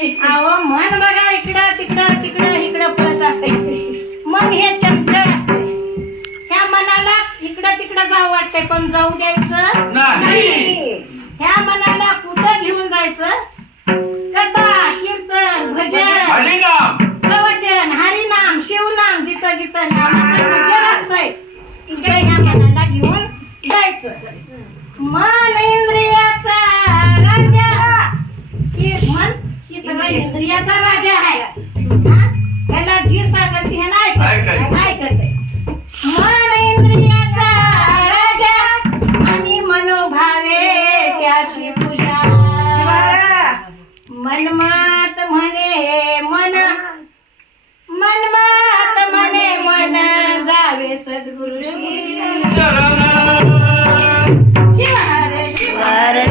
अहो मन बघा इकडं तिकडं तिकडं इकडं पळत असते. मन हे चंचल असते. ह्या मनाला इकडं तिकडं जाऊ वाटते पण जाऊ द्यायचं नाही. ह्या मनाला कुठं घेऊन जायचं? कथा कीर्तन भजन हरिनाम प्रवचन हरिनाम शिवनाम जिथं जिथं नामाचं भजन असतंय तिकडे ह्या मनाला घेऊन जायचं. मन इंद्रियाचा राजा मन ही सगळा इंद्रियाचा राजा आहे. ह्याला जी सांगत हे नाही ऐकते. मन इंद्रियाचा राजा आणि मनोभावे त्याशी पूजा. मनमात म्हणे मन मनमात म्हणे मन जावे सद्गुरु श्री शिव हरे शिव हरे